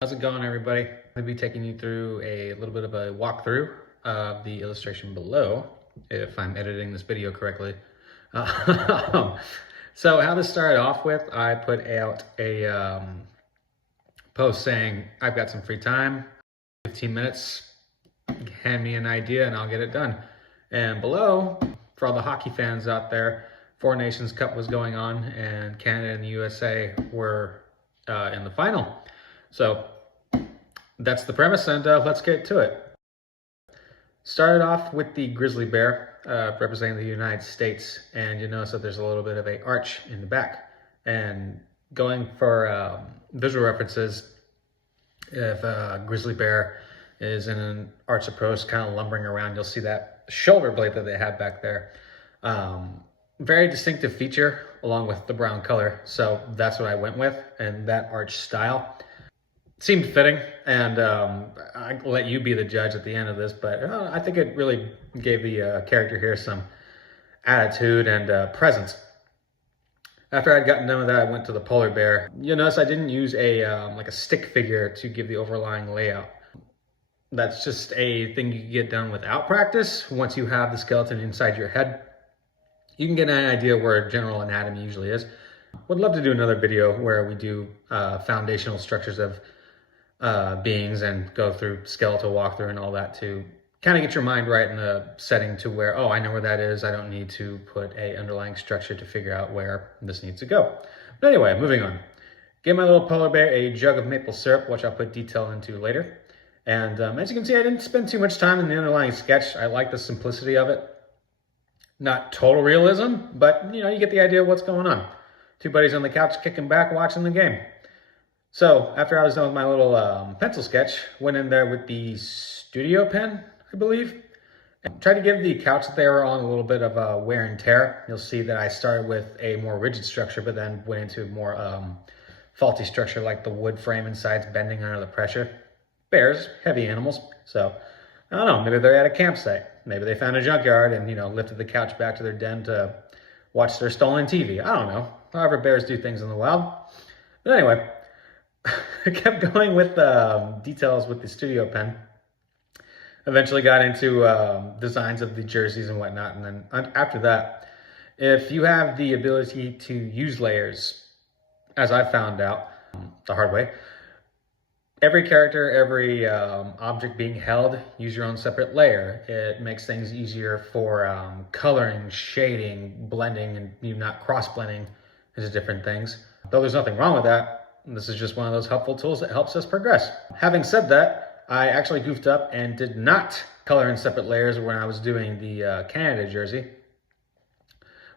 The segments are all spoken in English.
How's it going, everybody? I'm going to be taking you through a little bit of a walkthrough of the illustration below, if I'm editing this video correctly. So how this started off with, I put out a post saying, I've got some free time, 15 minutes, hand me an idea and I'll get it done. And below, for all the hockey fans out there, Four Nations Cup was going on and Canada and the USA were in the final. So that's the premise, and let's get to it. Started off with the grizzly bear representing the United States, and you notice that there's a little bit of an arch in the back. And going for visual references, if a grizzly bear is in an arch approach, kind of lumbering around, you'll see that shoulder blade that they have back there. Very distinctive feature along with the brown color, so that's what I went with, and that arch style seemed fitting, and I'll let you be the judge at the end of this, but I think it really gave the character here some attitude and presence. After I'd gotten done with that, I went to the polar bear. You'll notice I didn't use a like a stick figure to give the overlying layout. That's just a thing you can get done without practice. Once you have the skeleton inside your head, you can get an idea where general anatomy usually is. Would love to do another video where we do foundational structures of beings and go through skeletal walkthrough and all that to kind of get your mind right in the setting to where, oh, I know where that is. I don't need to put a underlying structure to figure out where this needs to go. But anyway, moving on. Give my little polar bear a jug of maple syrup, which I'll put detail into later. And as you can see, I didn't spend too much time in the underlying sketch. I like the simplicity of it. Not total realism, but you know, you get the idea of what's going on. Two buddies on the couch kicking back, watching the game. So after I was done with my little pencil sketch, went in there with the studio pen, I believe, and tried to give the couch that they were on a little bit of wear and tear. You'll see that I started with a more rigid structure, but then went into a more faulty structure like the wood frame and sides bending under the pressure. Bears, heavy animals, so I don't know, maybe they're at a campsite. Maybe they found a junkyard and, you know, lifted the couch back to their den to watch their stolen TV. I don't know, however bears do things in the wild. But anyway, I kept going with details with the studio pen. Eventually got into designs of the jerseys and whatnot. And then after that, if you have the ability to use layers, as I found out the hard way, every character, every object being held, use your own separate layer. It makes things easier for coloring, shading, blending, and you not cross-blending into different things. Though there's nothing wrong with that. This is just one of those helpful tools that helps us progress. Having said that, I actually goofed up and did not color in separate layers when I was doing the Canada jersey.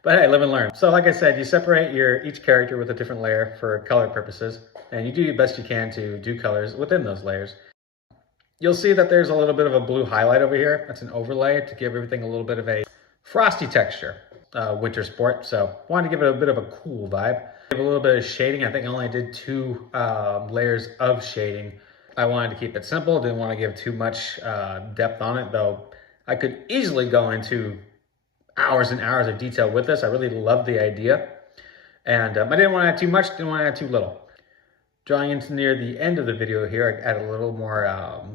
But hey, live and learn. So like I said, you separate each character with a different layer for color purposes, and you do your best you can to do colors within those layers. You'll see that there's a little bit of a blue highlight over here. That's an overlay to give everything a little bit of a frosty texture. Winter sport, so wanted to give it a bit of a cool vibe. Give a little bit of shading. I think I only did 2 layers of shading. I wanted to keep it simple, didn't want to give too much depth on it, though I could easily go into hours and hours of detail with this. I really love the idea, and I didn't want to add too much, didn't want to add too little. Drawing into near the end of the video here, I add a little more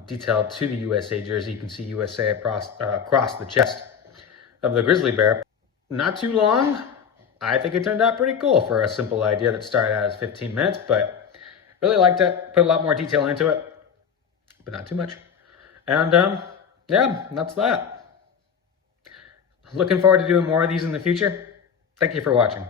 detail to the USA jersey. You can see USA across the chest of the grizzly bear. Not too long. I think it turned out pretty cool for a simple idea that started out as 15 minutes, but really liked it. Put a lot more detail into it, but not too much. And yeah, that's that. Looking forward to doing more of these in the future. Thank you for watching.